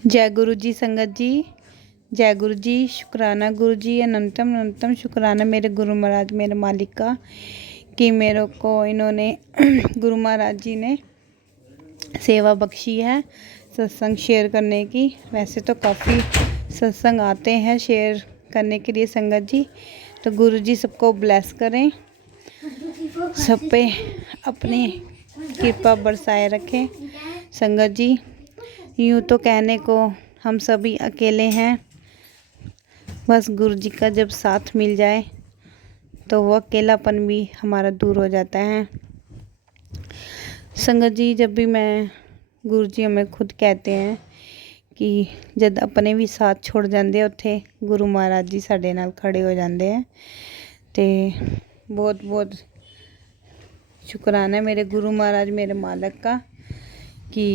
जय गुरु जी संगत जी। जय गुरु जी। शुक्राना गुरु जी, अनंतम अनंतम शुक्राना मेरे गुरु महाराज मेरे मालिक का कि मेरे को इन्होंने गुरु महाराज जी ने सेवा बख्शी है सत्संग शेयर करने की। वैसे तो काफ़ी सत्संग आते हैं शेयर करने के लिए संगत जी, तो गुरु जी सबको ब्लेस करें, सब पे अपनी कृपा बरसाए रखें संगत जी। यूँ तो कहने को हम सभी अकेले हैं, बस गुरु जी का जब साथ मिल जाए तो वो अकेलापन भी हमारा दूर हो जाता है संगत जी। जब भी मैं गुरु जी हमें खुद कहते हैं कि जब अपने भी साथ छोड़ जाते उत्थे गुरु महाराज जी साडे नाल खड़े हो जाते हैं। तो बहुत बहुत शुक्राना है मेरे गुरु महाराज मेरे मालिक का कि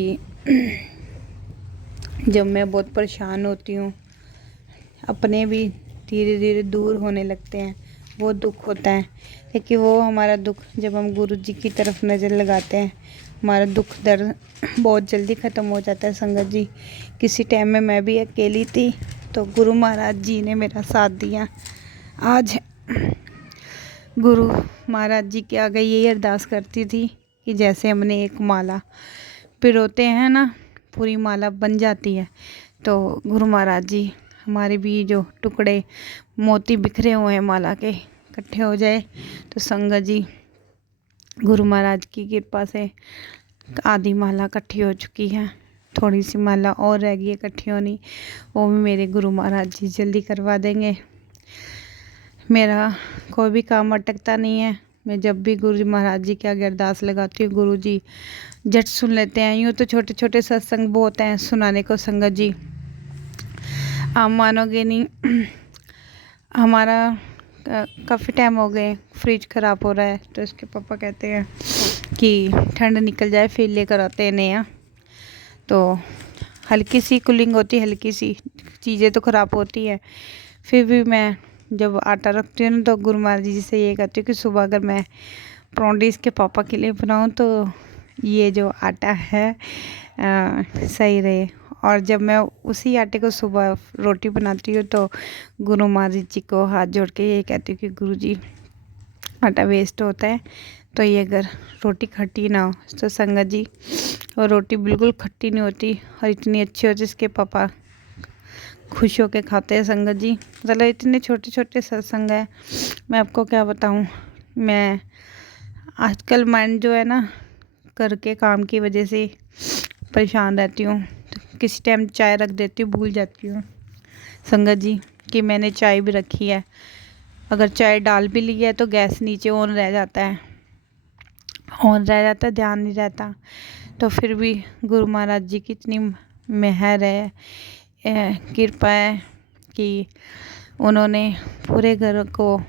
जब मैं बहुत परेशान होती हूँ, अपने भी धीरे धीरे दूर होने लगते हैं, बहुत दुख होता है, लेकिन वो हमारा दुख जब हम गुरु जी की तरफ नज़र लगाते हैं हमारा दुख दर्द बहुत जल्दी ख़त्म हो जाता है संगत जी। किसी टाइम में मैं भी अकेली थी तो गुरु महाराज जी ने मेरा साथ दिया। आज गुरु महाराज जी के आगे यही अरदास करती थी कि जैसे हमने एक माला पिरोते हैं ना, पूरी माला बन जाती है, तो गुरु महाराज जी हमारे भी जो टुकड़े मोती बिखरे हुए हैं माला के इकट्ठे हो जाए। तो संगत जी गुरु महाराज की कृपा से आधी माला इकट्ठी हो चुकी है, थोड़ी सी माला और रह गई है इकट्ठी होनी, वो भी मेरे गुरु महाराज जी जल्दी करवा देंगे। मेरा कोई भी काम अटकता नहीं है, मैं जब भी गुरु जी महाराज जी के आगे अरदास लगाती हूँ गुरु जी झट सुन लेते हैं। यूँ तो छोटे छोटे सत्संग बहुत हैं सुनाने को संगत जी, आप मानोगे नहीं। हमारा काफ़ी टाइम हो गए फ्रिज ख़राब हो रहा है, तो इसके पापा कहते हैं कि ठंड निकल जाए फिर लेकर आते हैं नया। तो हल्की सी कूलिंग होती है, हल्की सी चीज़ें तो ख़राब होती है, फिर भी मैं जब आटा रखती हूँ तो गुरु महाराज जी से ये कहती हूँ कि सुबह अगर मैं परौंठी इसके पापा के लिए बनाऊँ तो ये जो आटा है सही रहे। और जब मैं उसी आटे को सुबह रोटी बनाती हूँ तो गुरु महाराज जी को हाथ जोड़ के ये कहती हूँ कि गुरु जी आटा वेस्ट होता है, तो ये अगर रोटी खट्टी ना हो तो संगत जी और रोटी बिल्कुल खट्टी नहीं होती और इतनी अच्छी होती, इसके पापा खुश होके खाते हैं संगत जी। मतलब इतने छोटे छोटे सत्संग है, मैं आपको क्या बताऊँ। मैं आजकल माइंड जो है ना घर के काम की वजह से परेशान रहती हूँ, तो किसी टाइम चाय रख देती हूँ, भूल जाती हूँ संगत जी कि मैंने चाय भी रखी है। अगर चाय डाल भी ली है तो गैस नीचे ऑन रह जाता है, ध्यान नहीं रहता। तो फिर भी गुरु महाराज जी की इतनी मेहर है, कृपा है कि उन्होंने पूरे घर को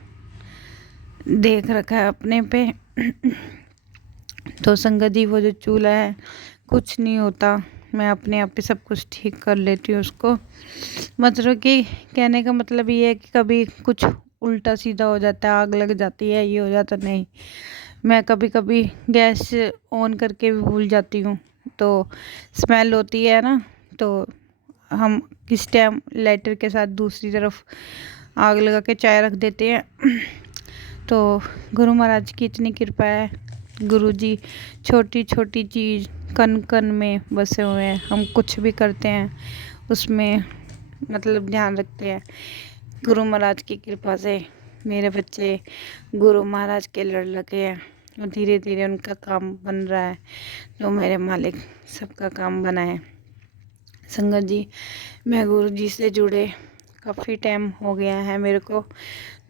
देख रखा है अपने पे। तो संगत जी वो जो चूल्हा है कुछ नहीं होता, मैं अपने आप पे सब कुछ ठीक कर लेती हूँ उसको। मतलब कि कहने का मतलब ये है कि कभी कुछ उल्टा सीधा हो जाता है, आग लग जाती है, ये हो जाता नहीं। मैं कभी कभी गैस ऑन करके भी भूल जाती हूँ, तो स्मेल होती है ना, तो हम किस टाइम लाइटर के साथ दूसरी तरफ आग लगा के चाय रख देते हैं। तो गुरु महाराज की इतनी कृपा है, गुरु जी छोटी छोटी चीज़ कण कण में बसे हुए हैं, हम कुछ भी करते हैं उसमें मतलब ध्यान रखते हैं। गुरु महाराज की कृपा से मेरे बच्चे गुरु महाराज के लड़ लगे हैं और धीरे धीरे उनका काम बन रहा है, जो मेरे मालिक सबका काम बनाए संगत जी। मैं गुरु जी से जुड़े काफ़ी टाइम हो गया है मेरे को,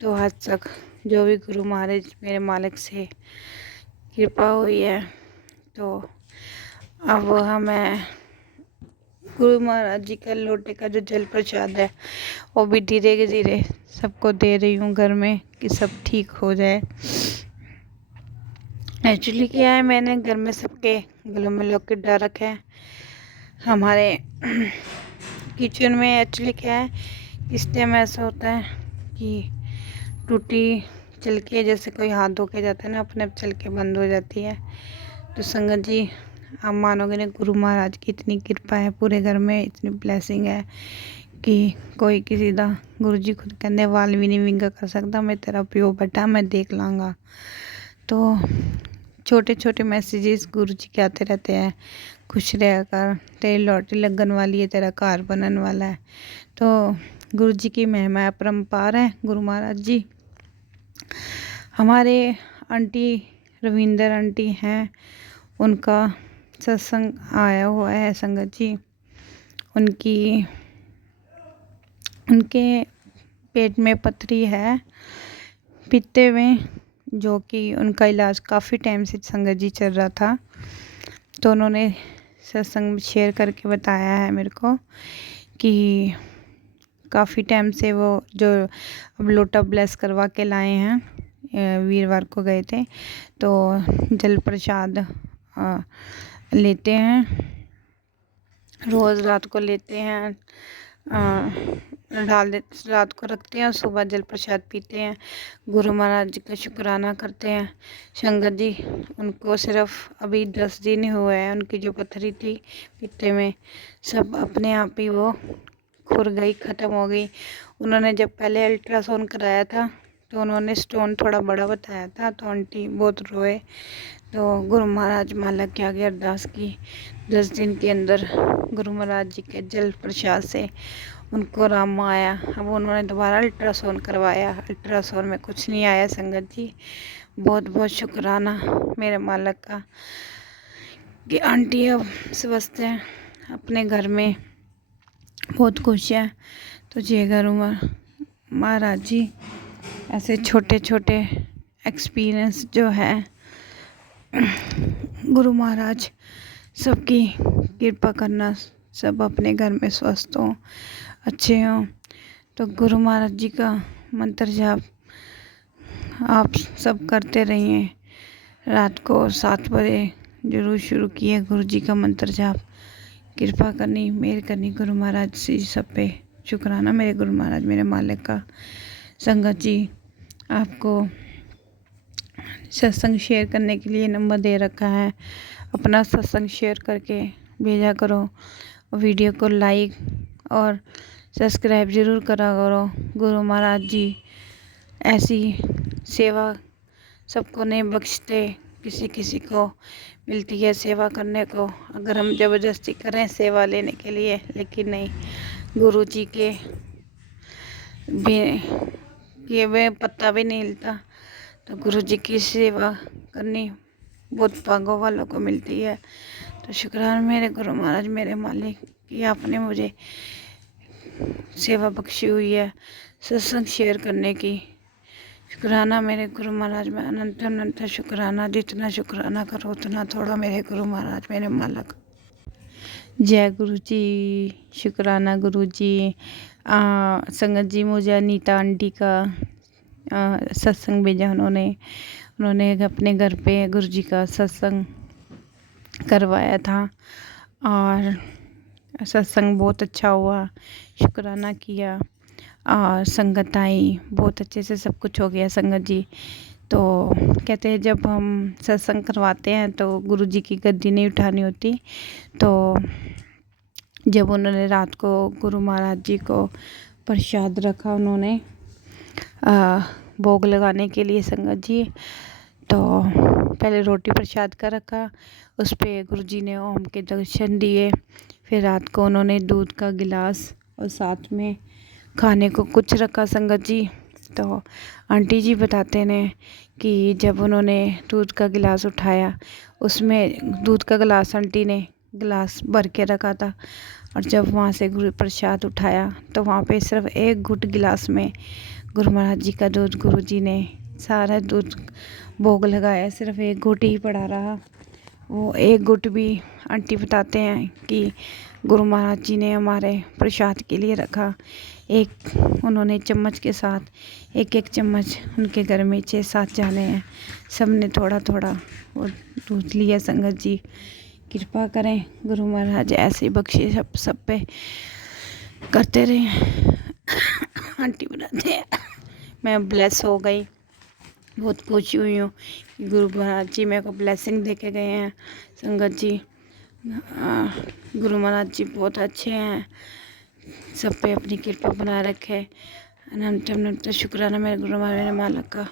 तो आज तक जो भी गुरु महाराज मेरे मालिक से कृपा हुई है, तो अब हमें गुरु महाराज जी का लोटे का जो जल प्रसाद है वो भी धीरे धीरे सबको दे रही हूँ घर में कि सब ठीक हो जाए। एक्चुअली क्या है, मैंने घर में सबके गलों में लॉकेट डाल रखा है। हमारे किचन में एक्चुअली क्या है, इस टाइम ऐसा होता है कि टूटी चल के जैसे कोई हाथ धो के जाता है ना, अपने आप चल के बंद हो जाती है। तो संगत जी आप मानोगे नहीं, गुरु महाराज की इतनी कृपा है पूरे घर में, इतनी ब्लेसिंग है कि कोई किसी दा गुरु जी खुद कहते वाल भी नहीं विंगा कर सकता, मैं तेरा प्यो बेटा मैं देख लांगा। तो छोटे छोटे मैसेजेस गुरु जी के आते रहते हैं, खुश रहा कर, तेरी लॉटरी लगन वाली है, तेरा घर बनने वाला है। तो गुरु जी की महिमा अपरंपार है। गुरु महाराज जी हमारे आंटी रविंदर आंटी हैं, उनका सत्संग आया हुआ है संगत जी। उनके पेट में पथरी है पीते में, जो कि उनका इलाज काफ़ी टाइम से संगत जी चल रहा था। तो उन्होंने सत्संग शेयर करके बताया है मेरे को कि काफ़ी टाइम से वो जो अब लोटा ब्लेस करवा के लाए हैं, वीरवार को गए थे, तो जल प्रसाद लेते हैं, रोज़ रात को लेते हैं, रात को रखते हैं और सुबह जल प्रसाद पीते हैं। गुरु महाराज जी का शुक्राना करते हैं संगत जी। उनको सिर्फ अभी 10 दिन ही हुए हैं, उनकी जो पथरी थी पित्ते में सब अपने आप ही वो खुर गई, ख़त्म हो गई। उन्होंने जब पहले अल्ट्रासाउंड कराया था तो उन्होंने स्टोन थोड़ा बड़ा बताया था, तो आंटी बहुत रोए। तो गुरु महाराज मालक के आगे अरदास की, 10 दिन के अंदर गुरु महाराज जी के जल प्रसाद से उनको राम आया। अब उन्होंने दोबारा अल्ट्रासाउंड करवाया, अल्ट्रासाउंड में कुछ नहीं आया संगत जी। बहुत बहुत शुक्राना मेरे मालक का कि आंटी अब स्वस्थ हैं, अपने घर में बहुत खुश है। तो जय गुरु महाराज जी, ऐसे छोटे छोटे एक्सपीरियंस जो है गुरु महाराज सबकी कृपा करना, सब अपने घर में स्वस्थ हों, अच्छे हों। तो गुरु महाराज जी का मंत्र जाप आप सब करते रहिए। रात को 7 बजे जरूर शुरू किए गुरु जी का मंत्र जाप। कृपा करनी, मेहर करनी गुरु महाराज जी सब पे। शुक्राना मेरे गुरु महाराज, मेरे मालिक का। संगत जी आपको सत्संग शेयर करने के लिए नंबर दे रखा है, अपना सत्संग शेयर करके भेजा करो, वीडियो को लाइक और सब्सक्राइब ज़रूर करा करो। गुरु महाराज जी ऐसी सेवा सबको नहीं बख्शते, किसी किसी को मिलती है सेवा करने को, अगर हम ज़बरदस्ती करें सेवा लेने के लिए। लेकिन नहीं, गुरु जी के वे पत्ता भी नहीं हिलता। तो गुरु जी की सेवा करनी बहुत भागों वालों को मिलती है। तो शुक्राना मेरे गुरु महाराज, मेरे मालिक कि आपने मुझे सेवा बख्शी हुई है सत्संग शेयर करने की। शुक्राना मेरे गुरु महाराज, में अनंत अनंत शुक्राना, जितना शुक्राना करो उतना थोड़ा मेरे गुरु महाराज, मेरे मालिक। जय गुरु जी, शुक्राना गुरु जी। संगत जी मुझे अनीता आंटी का सत्संग भेजा उन्होंने अपने घर पे गुरु जी का सत्संग करवाया था और सत्संग बहुत अच्छा हुआ, शुक्राना किया और संगत आई, बहुत अच्छे से सब कुछ हो गया संगत जी। तो कहते हैं जब हम सत्संग करवाते हैं तो गुरु जी की गद्दी नहीं उठानी होती। तो जब उन्होंने रात को गुरु महाराज जी को प्रसाद रखा, उन्होंने भोग लगाने के लिए संगत जी, तो पहले रोटी प्रसाद का रखा, उस पर गुरु जी ने ओम के दर्शन दिए। फिर रात को उन्होंने दूध का गिलास और साथ में खाने को कुछ रखा संगत जी। तो आंटी जी बताते हैं कि जब उन्होंने दूध का गिलास उठाया, उसमें दूध का गिलास आंटी ने गिलास भर के रखा था, और जब वहाँ से गुरु प्रसाद उठाया तो वहाँ पे सिर्फ एक घुट गिलास में गुरु महाराज जी का दूध, गुरु जी ने सारा दूध भोग लगाया, सिर्फ एक घुट ही पड़ा रहा। वो एक घुट भी आंटी बताते हैं कि गुरु महाराज जी ने हमारे प्रसाद के लिए रखा। एक उन्होंने चम्मच के साथ एक चम्मच, उनके घर में 6-7 जाने हैं, सब ने थोड़ा थोड़ा वो दूध लिया संगत जी। कृपा करें गुरु महाराज, ऐसे बख्शे सब पे करते रहे। आंटी बनाते हैं, मैं ब्लेस हो गई, बहुत खुश हुई हूँ कि गुरु महाराज जी मेरे को ब्लेसिंग दे के गए हैं संगत जी। गुरु महाराज जी बहुत अच्छे हैं, सब पे अपनी कृपा बना रखे। अनंत अनंत शुक्राना मेरे गुरु महाराज मेरे मालिक का।